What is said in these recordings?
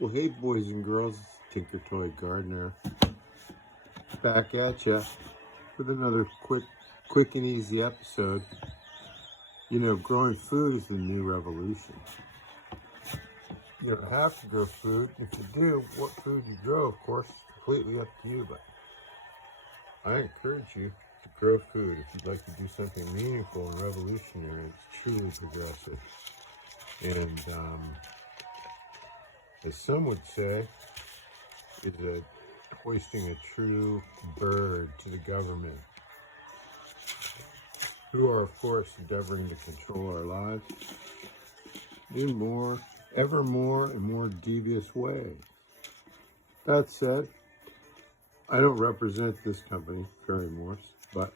Well, hey, boys and girls, it's Tinker Toy Gardener back at ya with another quick and easy episode. You know, growing food is the new revolution. You don't have to grow food. If you do, what food you grow, of course, is completely up to you. But I encourage you to grow food if you'd like to do something meaningful and revolutionary. It's truly progressive. And as some would say, is hoisting a true bird to the government, who are, of course, endeavoring to control our lives in ever more and more devious ways. That said, I don't represent this company very much, but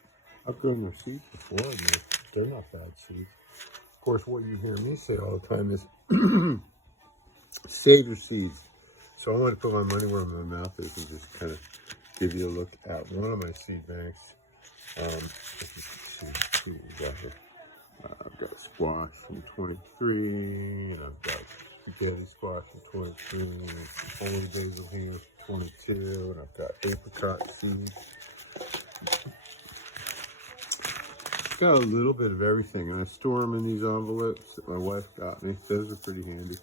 I've grown their seeds before, and they're not bad seeds. Of course, what you hear me say all the time is, save your seeds. So I want to put my money where my mouth is and just kind of give you a look at one of my seed banks. I've got squash from 23, and I've got spaghetti squash from 23, and some holy basil here from 22, and I've got apricot seeds. Got a little bit of everything, and I store them in these envelopes that my wife got me. Those are pretty handy.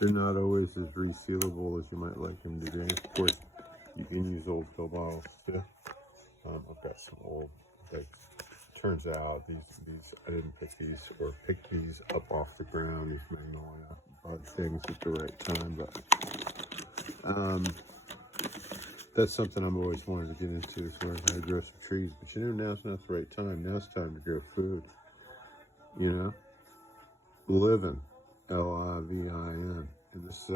They're not always as resealable as you might like them to be. Of course, you can use old pill bottles too. I've got some old, turns out these I didn't pick these up off the ground, these magnolia bud things at the right time, but that's something I'm always wanting to get into as far as how to grow some trees. But you know, now's not the right time. Now's time to grow food. You know, living, Livin. And this,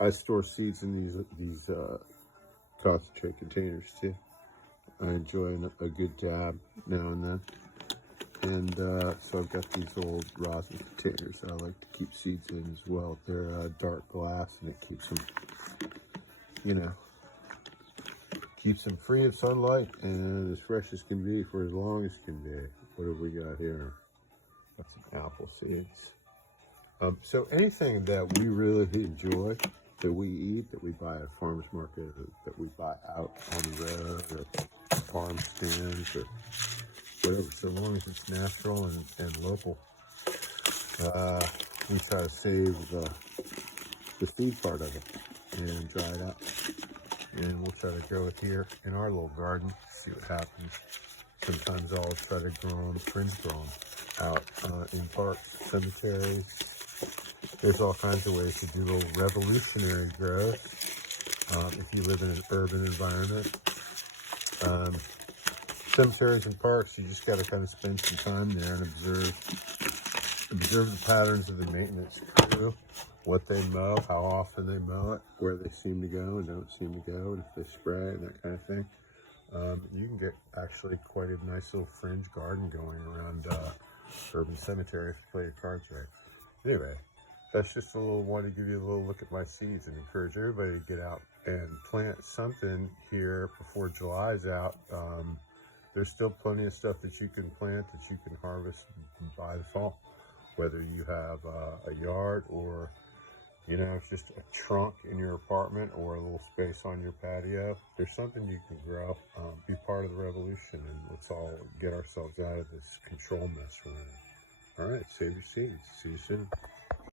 I store seeds in these concentrate containers too. I enjoy a good dab now and then. And so I've got these old rosin containers that I like to keep seeds in as well. They're dark glass, and it keeps them, you know, keeps them free of sunlight and as fresh as can be for as long as can be. What have we got here? Got some apple seeds. So anything that we really enjoy, that we eat, that we buy at farmers market, or that we buy out on the road, or farm stands, or whatever, so long as it's natural and local, we try to save the seed part of it and dry it up. And we'll try to grow it here in our little garden, see what happens. Sometimes I'll try to grow them, fringe grow them out in parks, cemeteries. There's all kinds of ways to do little revolutionary growth if you live in an urban environment. Cemeteries and parks, you just got to kind of spend some time there and observe the patterns of the maintenance crew, what they mow, how often they mow it, where they seem to go and don't seem to go, and if they spray and that kind of thing. You can get actually quite a nice little fringe garden going around urban cemetery if you play your cards right. Anyway, that's just a little one to give you a little look at my seeds and encourage everybody to get out and plant something here before July's out. There's still plenty of stuff that you can plant, that you can harvest by the fall, whether you have a yard or, you know, it's just a trunk in your apartment or a little space on your patio. There's something you can grow. Be part of the revolution, and let's all get ourselves out of this control mess we're in. All right, save your seeds. See you soon.